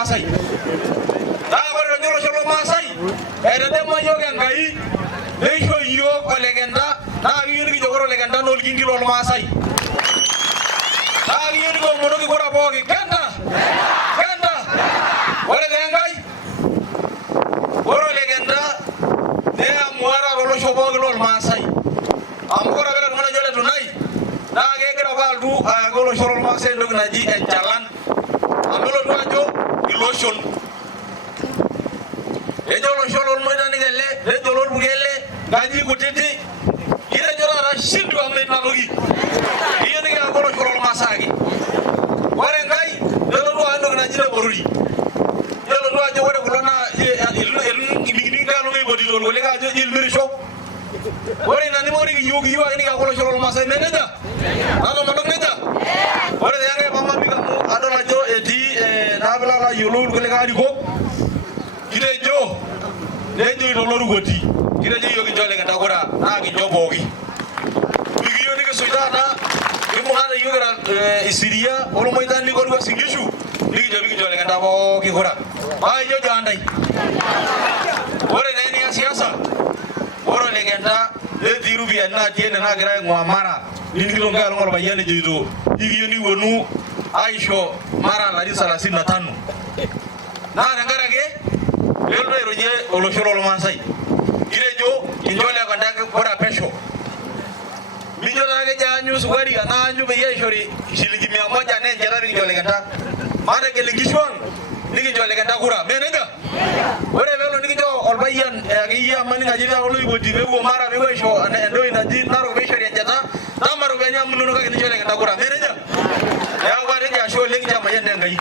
Masai. Ore olosho lormaasai etedemua yiok Enkai neisho yiok olegenda naa kiyieu nikijo ore olegenda naa orkingi lormaasai. Naa kiyieu nikiomonoki kura pooki kenda. Ore taa Enkai ore olegenda neamuara tolosho pooki lormaasai. Amu ore apa iltung'anak ojo Letunai naa kegira apa alotu ayaki olosho lormaasai entoki naji enchalan. Amu elotu ajo iloshon. Ejo olosho lormoitaniki ele, nejo lorpurkeli nkajijik kutiti. Kitejo taata shindwa ina toki. Kiyieu nikiyaki olosho lormaasai ake. Ore Enkai nelotu ayaki entoki naji leporori. Nelotu ajo ore kulo naa ilminingaano meipotito irkulikae ajo ilmirisho. Ore ina nemeoriki yiok kiyieu ake nikiyaki olosho lormaasai mee nejia? Natomonok nejia? Ore taa Enkai pamabik amu adol ajo etii naa piilo ayiolou irkulikae arikok. Nejo itolorukoti. Kitejo yiok kincho olegenda kura naa kincho pooki. Mikiyieu nikisuj taata kimbung'ate yiok kira isiria ormoitani oruas inkishu nikijo pikincho olegenda pooki kura. Maijojo antai. Ore naa enias siasa ore olegenda netii iropiyiani natii ene naagira aing'ua Mara ninikito nkae orpayian ejoito ikiyieu nikipuonu aisho Mara larin 35. Naa tenkaraki peelotu airorie olosho lormaasai. Kitejo kincho olegenda kura pesho. Mijo naa kejo aanyu sukari anaa aanyu peyie aishori shilingi 100 naa enchata pikincho olegenda. Maategel inkishu ang' nikincho olegenda kura. Mee nejia? Ore peelo nikincho orpayian akeyie amaning ajo etii oloipoti peepuo Mara peepuo aisho entoki naji Narok peishori enchata nama ropiyiani amu inonok ake nincho olegenda kura. Mee nejia? Neeku atejo ashe oleng' kijo emayian Enkai.